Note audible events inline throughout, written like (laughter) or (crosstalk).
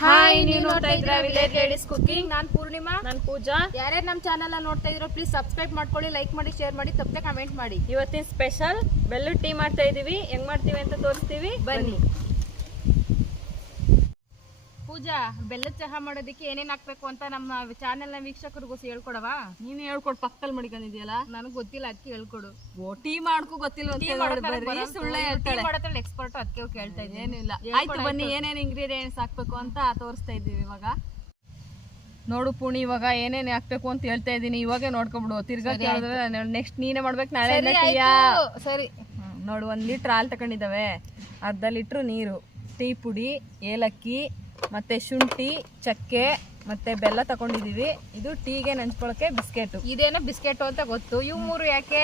Hi ನೀವು ನೋಡ್ತಾ ಇದ್ರ ವಿಲೇಜ್ ಲೇಡೀಸ್ ಕುಕಿಂಗ್ ನಾನು ಪೂರ್ಣಿಮಾ. ನಾನು ಪೂಜಾ. ಯಾರ್ಯಾರು ನಮ್ಮ ಚಾನಲ್ ನೋಡ್ತಾ ಇದ್ರೋ ಪ್ಲೀಸ್ ಸಬ್ಸ್ಕ್ರೈಬ್ ಮಾಡ್ಕೊಳ್ಳಿ ಲೈಕ್ ಮಾಡಿ ಶೇರ್ ಮಾಡಿ ತಪ್ಪದೆ ಕಮೆಂಟ್ ಮಾಡಿ. ಇವತ್ತಿನ ಸ್ಪೆಷಲ್ ಬೆಲ್ಲು ಟೀ ಮಾಡ್ತಾ ಇದೀವಿ. ಹೆಂಗ್ ಮಾಡ್ತೀವಿ ಅಂತ ತೋರಿಸ್ತೀವಿ? ಬನ್ನಿ. ಪೂಜಾ ಬೆಲ್ಲದ ಚಹಾ ಮಾಡೋದಕ್ಕೆ ಏನೇನ್ ಹಾಕ್ಬೇಕು ಅಂತ ನಮ್ಮ ಚಾನೆಲ್ನ ವೀಕ್ಷಕರಿಗೂ ಹೇಳ್ಕೊಡವಾ? ನೀನ್ ಹೇಳ್ಕೊಡ್ ಪಕ್ಕದಲ್ಲಿ ಮಡಿಕೊಂಡಿದ್ಯಲ್ಲ ನನಗ್ ಗೊತ್ತಿಲ್ಲ ಅದಕ್ಕೆ ಹೇಳ್ಕೊಡು. ಓ ಟೀ ಮಾಡ್ಕೊ ಗೊತ್ತಿಲ್ಲ ಸುಳ್ಳೆ ಹೇಳ್ತಾಳೆ. ಎಕ್ಸ್ಪರ್ಟ್ ಅದಕ್ಕೆ ಕೇಳ್ತಾ ಇದ್ದೀನಿ. ಏನಿಲ್ಲ. ಆಯ್ತು ಬನ್ನಿ ಏನೇನ್ ಇಂಗ್ರೀಡಿಯೆಂಟ್ಸ್ ಹಾಕ್ಬೇಕು ಅಂತ ತೋರಿಸ್ತಾ ಇದ್ದೀವಿ ಇವಾಗ. ನೋಡು ಪುಣಿ ಇವಾಗ ಏನೇನ್ ಹಾಕ್ಬೇಕು ಅಂತ ಹೇಳ್ತಾ ಇದೀನಿ ಇವಾಗೆ ನೋಡ್ಕೊಂಬಿಡು. ತಿರ್ಗಾ ಕೇಳಿದ್ರೆ ನೆಕ್ಸ್ಟ್ ನೀನೇ ಮಾಡ್ಬೇಕು ನಾಳೆ ಸರಿ ನೋಡು ಒಂದ್ ಲೀಟ್ರ್ ಹಾಲು ತಗೊಂಡಿದ್ದಾವೆ ಅರ್ಧ ಲೀಟ್ರ್ ನೀರು ಟೀ ಪುಡಿ ಏಲಕ್ಕಿ ಮತ್ತೆ ಶುಂಠಿ ಚಕ್ಕೆ ಮತ್ತೆ ಬೆಲ್ಲ ತಗೊಂಡಿದೀವಿ. ಇದು ಟೀಗೆ ನೆಂಚ್ಕೊಳಕ್ಕೆ ಬಿಸ್ಕೆಟ್. ಇದೇನೋ ಬಿಸ್ಕೆಟ್ ಅಂತ ಗೊತ್ತು. ಇವ್ ಮೂರು ಯಾಕೆ?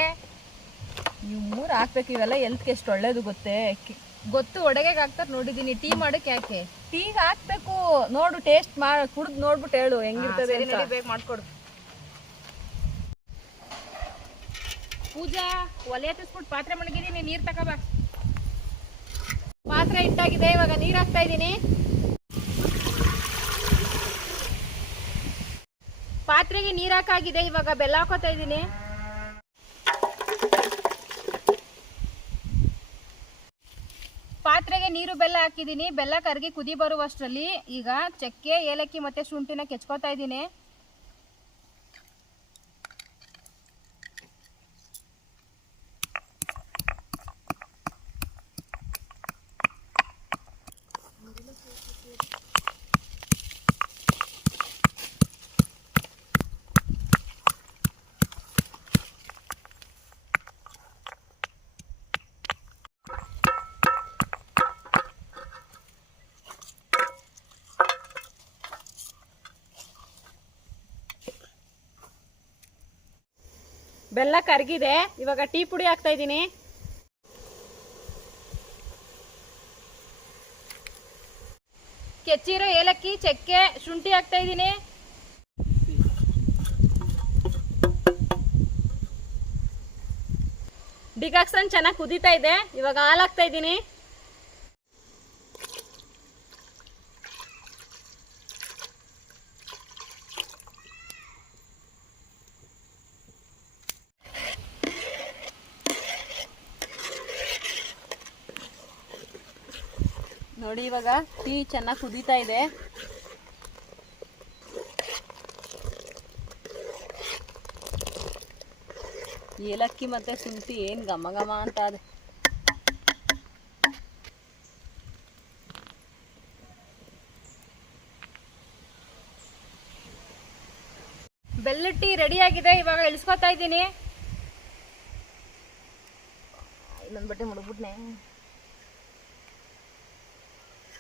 ಇವು ಮೂರು ಹಾಕ್ಬೇಕು. ಇವೆಲ್ಲ ಎಲ್ತ್ಗೆ ಎಷ್ಟು ಒಳ್ಳೇದು ಗೊತ್ತೇ? ಗೊತ್ತು. ಒಡಗೆಗೆ ಹಾಕ್ತಾರ. ನೋಡಿದೀನಿ ಟೀ ಮಾಡಕ್ ಯಾಕೆ? ಟೀಗೆ ಹಾಕ್ಬೇಕು. ನೋಡು ಟೇಸ್ಟ್ ಮಾಡಿ ಕುಡ್ದು ನೋಡ್ಬಿಟ್ಟು ಹೇಳು. ಹೆಂಗಿರ್ತದೆ ಮಾಡ್ಕೊಡು. ಪೂಜಾ ಒಲೆ ಹತ್ತಿಸ್ಬಿಟ್ಟು ಪಾತ್ರೆ ಮಣಗಿದೀನಿ ನೀರ್ ತಗೋಬಾ ಪಾತ್ರೆ ಇಟ್ಟಾಗಿದೆ ಇವಾಗ ನೀರ್ ಹಾಕ್ತಾ ಇದೀನಿ ಪಾತ್ರೆಗೆ ನೀರ್ ಹಾಕಾಗಿದೆ, ಇವಾಗ ಬೆಲ್ಲ ಹಾಕೋತಾ ಇದ್ದೀನಿ. ಪಾತ್ರೆಗೆ ನೀರು ಬೆಲ್ಲ ಹಾಕಿದ್ದೀನಿ. ಬೆಲ್ಲ ಕರಗಿ ಕುದಿ ಬರುವಷ್ಟರಲ್ಲಿ ಈಗ ಚಕ್ಕೆ, ಏಲಕ್ಕಿ ಮತ್ತೆ ಶುಂಠಿನ ಕೆಚ್ಕೋತಾ ಇದ್ದೀನಿ. ಬೆಲ್ಲ ಕರಗಿದೆ. ಇವಾಗ ಟೀ ಪುಡಿ ಹಾಕ್ತಾ ಇದ್ದೀನಿ. ಕೆಚ್ಚಿರೋ ಏಲಕ್ಕಿ, ಚಕ್ಕೆ, ಶುಂಠಿ ಹಾಕ್ತಾ ಇದ್ದೀನಿ. ಡಿಕಾಕ್ಸನ್ ಚೆನ್ನಾಗಿ ಕುದೀತಾ ಇದೆ. ಇವಾಗ ಹಾಲು ಹಾಕ್ತಾ ಇದ್ದೀನಿ. ನೋಡಿ, ಇವಾಗ ಟೀ ಚೆನ್ನಾಗಿ ಕುದೀತಾ ಇದೆ. ಏಲಕ್ಕಿ ಮತ್ತೆ ಶುಂಠಿ ಏನು ಘಮ ಘಮ ಅಂತ ಅದು ಬೆಲ್ಲ ಟೀ ರೆಡಿ ಆಗಿದೆ, ಇವಾಗ ಇಳಿಸ್ಕೊತಾ ಇದ್ದೀನಿ. ಇನ್ನೊಂದು ಬಟ್ಟೆ ಮುಡ್ಬಿಟ್ನೆ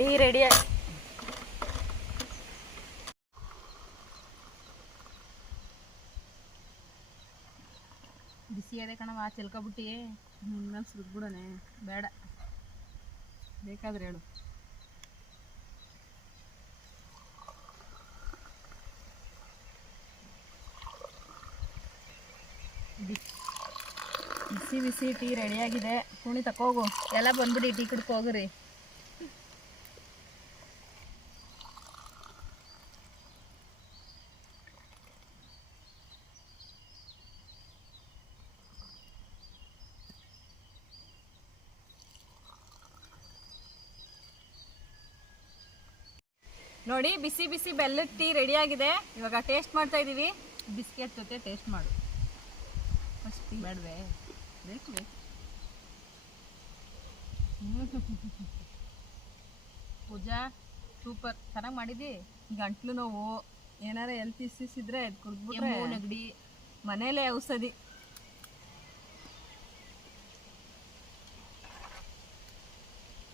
ಟೀ ರೆಡಿ ಬಿಸಿ ಅದೇ ಕಣವ ಚಿಲ್ಕೊಬಿಟ್ಟಿ. ಇನ್ನೊಂದು ಸುರಿದ್ಬಿಡೋಣ ಬೇಡ. ಬೇಕಾದ್ರೆ ಹೇಳು. ಬಿಸಿ ಬಿಸಿ ಟೀ ರೆಡಿಯಾಗಿದೆ ಕುಣಿ ತಕೋಗು. ಎಲ್ಲ ಬಂದ್ಬಿಡಿ, ಟೀ ಕುಡ್ಕೊ ನೋಡಿ ಬಿಸಿ ಬಿಸಿ ಬೆಲ್ಲದ ಟೀ ರೆಡಿ ಆಗಿದೆ. ಇವಾಗ ಟೇಸ್ಟ್ ಮಾಡ್ತಾ ಇದೀವಿ. ಬಿಸ್ಕೆಟ್ ಜೊತೆ ಟೇಸ್ಟ್ ಮಾಡು. ಫಸ್ಟ್ ಟೀ ಬೇಡವೆ? ಬೇಕು ಬೇಕು. (laughs) ಪೂಜಾ ಸೂಪರ್. ಚೆನ್ನಾಗಿ ಮಾಡಿದಿ? ಗಂಟ್ಲು ನೋವು. ಏನಾರ ಎಲ್ತ್ ಇಶ್ಯೂಸ್ ಇದ್ರೆ ಇದು ಕುಡ್ದ್ಬಿಟ್ರೆ ನೆಗಡಿ. ಮನೇಲೆ ಔಷಧಿ.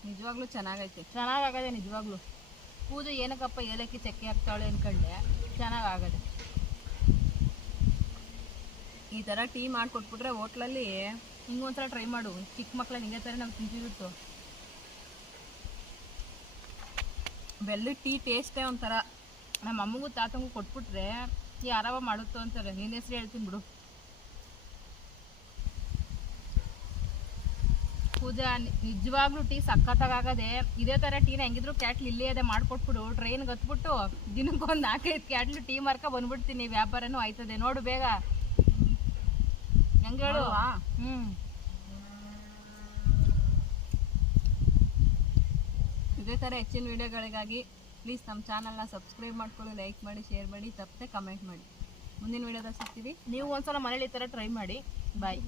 ನಿಜವಾಗ್ಲೂ ಚೆನ್ನಾಗೈತೆ. ಚೆನ್ನಾಗಾಗದೆ ನಿಜವಾಗ್ಲೂ. ಪೂಜೆ ಏನಕ್ಕಪ್ಪ ಏಲಕ್ಕಿ ಚಕ್ಕೆ ಹಾಕ್ತಾಳೆ ಅನ್ಕೊಂಡೆ, ಚೆನ್ನಾಗಾಗದೆ. ಈ ಥರ ಟೀ ಮಾಡಿಕೊಟ್ಬಿಟ್ರೆ ಹೋಟ್ಲಲ್ಲಿ ಹಿಂಗೊಂಥರ ಟ್ರೈ ಮಾಡು, ಚಿಕ್ಕ ಮಕ್ಳನ್ನ ಹಿಂಗೆ ಥರ ನಮ್ಗೆ ತಿಂತಿರುತ್ತೋ ಬೆಲ್ಲದ ಟೀ ಟೇಸ್ಟೇ ಒಂಥರ. ನಮ್ಮ ಅಮ್ಮಗೂ ತಾತಂಗೂ ಕೊಟ್ಬಿಟ್ರೆ ಆರಾಮ ಮಾಡುತ್ತೋ ಅಂತಾರೆ, ನಿನ್ನ ಹೆಸ್ರು ಹೇಳ್ತೀನಿ ಬಿಡು. ಪೂಜಾ ನಿಜವಾಗ್ಲೂ ಟೀ ಸಖತ್ತಾಗದೆ ಇದೇ ಥರ ಟೀನ ಹೆಂಗಿದ್ರು ಕ್ಯಾಟ್ಲ್ ಇಲ್ಲೇ ಅದೇ ಮಾಡ್ಕೊಟ್ಬಿಡು ಟ್ರೈನ್ ಹತ್ಬಿಟ್ಟು ದಿನಕ್ಕೊಂದು ನಾಲ್ಕೈದು ಕ್ಯಾಟ್ಲು ಟೀ ಮಾರ್ಕ ಬಂದ್ಬಿಡ್ತೀನಿ ವ್ಯಾಪಾರನೂ ಆಯ್ತದೆ ನೋಡು ಬೇಗ. ಹೆಂಗೆ ಹೇಳು? ಹ್ಮ್. ಹ್ಞೂ ಇದೇ ಥರ ಹೆಚ್ಚಿನ ವಿಡಿಯೋಗಳಿಗಾಗಿ ಪ್ಲೀಸ್ ನಮ್ಮ ಚಾನಲ್ನ ಸಬ್ಸ್ಕ್ರೈಬ್ ಮಾಡ್ಕೊಳ್ಳಿ ಲೈಕ್ ಮಾಡಿ ಶೇರ್ ಮಾಡಿ ತಪ್ಪದೆ ಕಮೆಂಟ್ ಮಾಡಿ. ಮುಂದಿನ ವಿಡಿಯೋದಾಗ ಸಿಗ್ತೀವಿ. ನೀವು ಒಂದ್ಸಲ ಮನೇಲಿ ಈ ಥರ ಟ್ರೈ ಮಾಡಿ. ಬಾಯ್